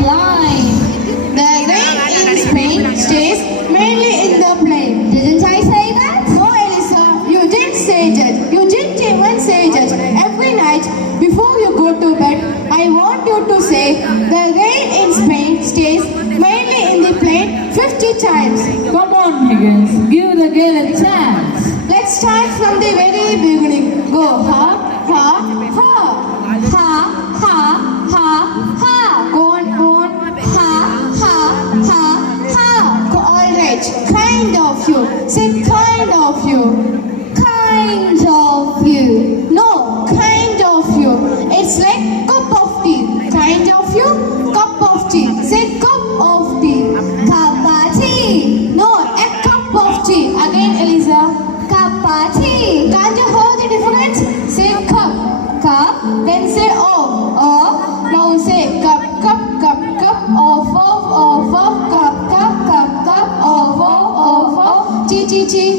Blind. The rain in Spain stays mainly in the plain. Didn't I say that? No, Eliza, you didn't say that. You didn't even say that. Every night before you go to bed, I want you to say the rain in Spain stays mainly in the plain 50 times. Come on, Higgins, give the girl a chance. Let's start from the very beginning. Go ha, ha, ha. Ha, ha, ha, ha. Go on, go on. Ha, ha, ha, ha. All right, kind of you. Say kind of you. Kind of you. No, kind of you. It's like cup of tea. Kind of you, cup of tea. Say cup of tea. Cup of tea. No, a cup of tea. Again, Eliza. Cup of tea. Can't you hear the difference? Say cup. Cup. Then say of. Now say cup, cup, cup, cup. Of, cup, cup, cup, cup. Of. Tea, tea, tea.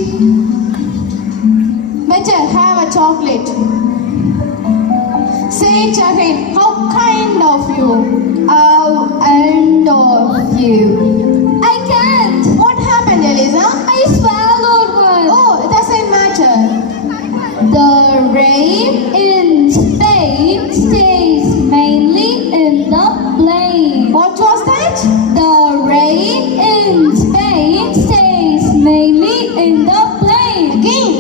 Better have a chocolate. Say it again. How kind of you. How kind of you. I can't. What happened, Eliza? I swallowed one. Oh, it doesn't matter. The rain in Spain stays mainly in the plain. What was that? The rain in Spain stays mainly in the plain. Again.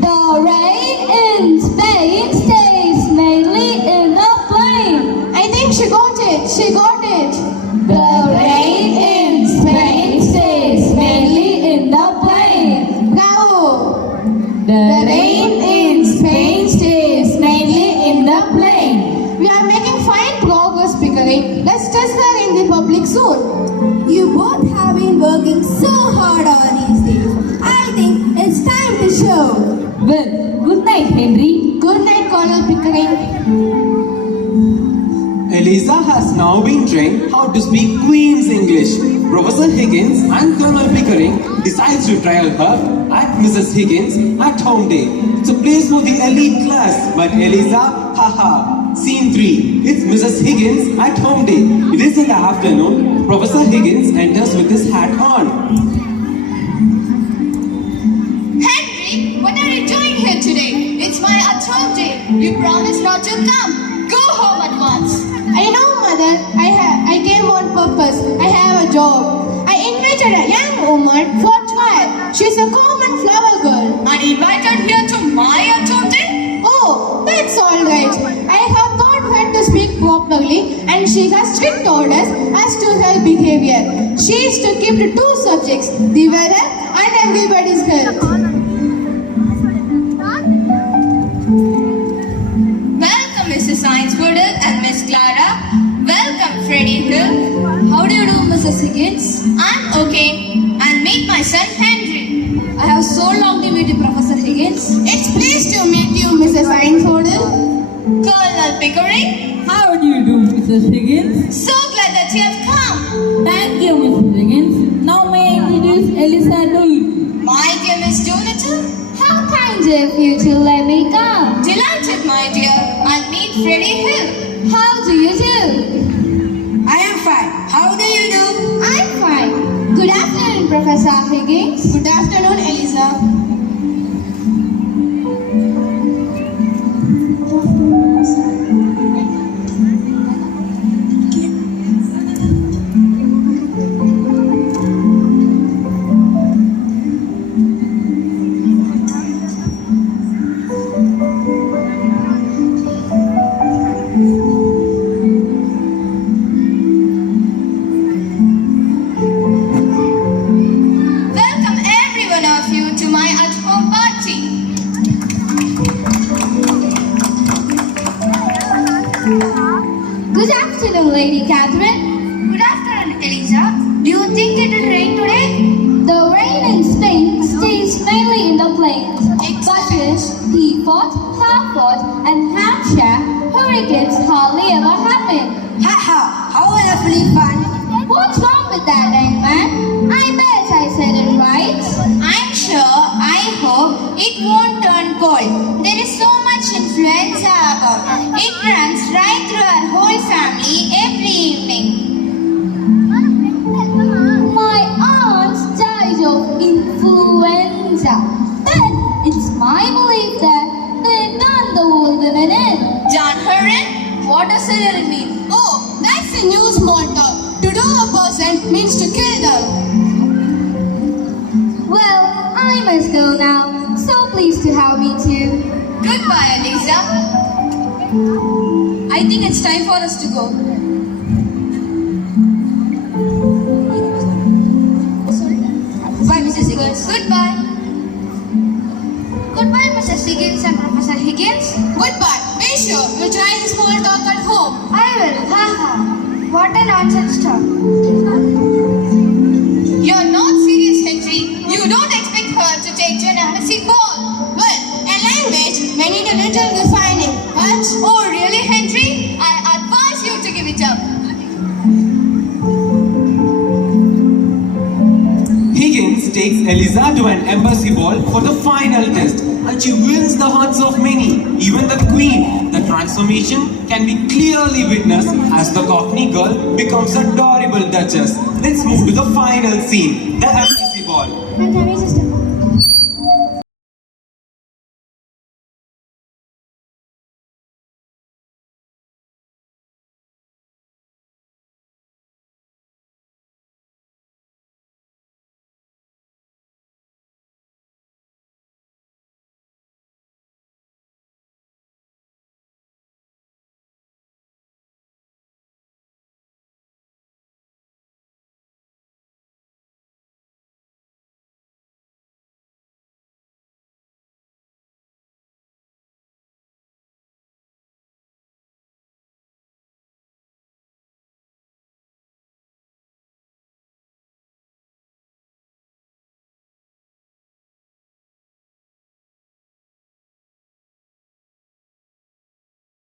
The rain in Spain stays mainly in the plain. I think she got it. She got it. The rain in Spain stays mainly in the plain. Bravo. The rain in Spain stays mainly in the plain. We are making fine progress, Pickering. Let's test her in the public soon. You both have been working so hard all these days. I think it's time to show. Well, good night, Henry. Good night, Colonel Pickering. Eliza has now been trained how to speak Queen's English. Professor Higgins and Colonel Pickering decides to trial her at Mrs. Higgins at home day. So please move the elite class. But Eliza, haha. Scene 3. It's Mrs. Higgins at home day. It is in the afternoon. Professor Higgins enters with his hat on. Henry, what are you doing here today? It's my at-home day. You promised not to come. Go home at once. I know, Mother. I came on purpose. I have a job. I invited a young woman for trial. She's a common flower girl. And invited here to my at-home day? Oh, that's all right. I have taught her to speak properly and she has strict orders as to her behavior. She is to keep to 2 subjects, the weather and everybody's health. Welcome, Mrs. Ainsworth and Miss Clara. Welcome, Freddie Hill. How do you do, Mrs. Higgins? I'm okay. And meet my son, Henry. I have so long to meet you, Professor Higgins. It's pleased to meet you, Mrs. Ainsworth. Colonel Pickering. How do you do, Mrs. Higgins? So glad that you have come. Thank you, Mrs. Higgins. Now may I introduce Eliza Doolittle. My dear Miss Doolittle. How kind of you to let me come. Delighted, my dear. And meet Freddie Hill. How do you do? I am fine. How do you do? I'm fine. Good afternoon, Professor Higgins. Good afternoon, Eliza. Welcome every one of you to my at-home party. Good afternoon, Lady Catherine. Good afternoon, Eliza. Do you think it will rain today? The rain in Spain stays mainly in the plains. But Teapot, Hartford, and Hampshire, hurricanes hardly ever happen. Haha, how wonderfully fun. What's wrong with that, young man? I bet I said it right. I'm sure, I hope, it won't turn cold. There is so much influenza about. It runs right through our whole family every evening. a new small talk. To do a person means to kill them. Well, I must go now. So pleased to have you too. Goodbye, Eliza. I think it's time for us to go. Goodbye, Mrs. Higgins. Goodbye. Goodbye, Mrs. Higgins and Professor Higgins. Goodbye. Be sure you try the small talk at home. I will. Haha. What a nonsense talk. You're not serious, Henry. You don't expect her to take to an embassy ball. Well, a language may need a little refining, but Oh, really, Henry? I advise you to give it up. Higgins takes Eliza to an embassy ball for the final test and she wins the hearts of many, even the queen. The transformation can be clearly witnessed as the Cockney girl becomes a adorable duchess. Let's move to the final scene, the embassy ball. And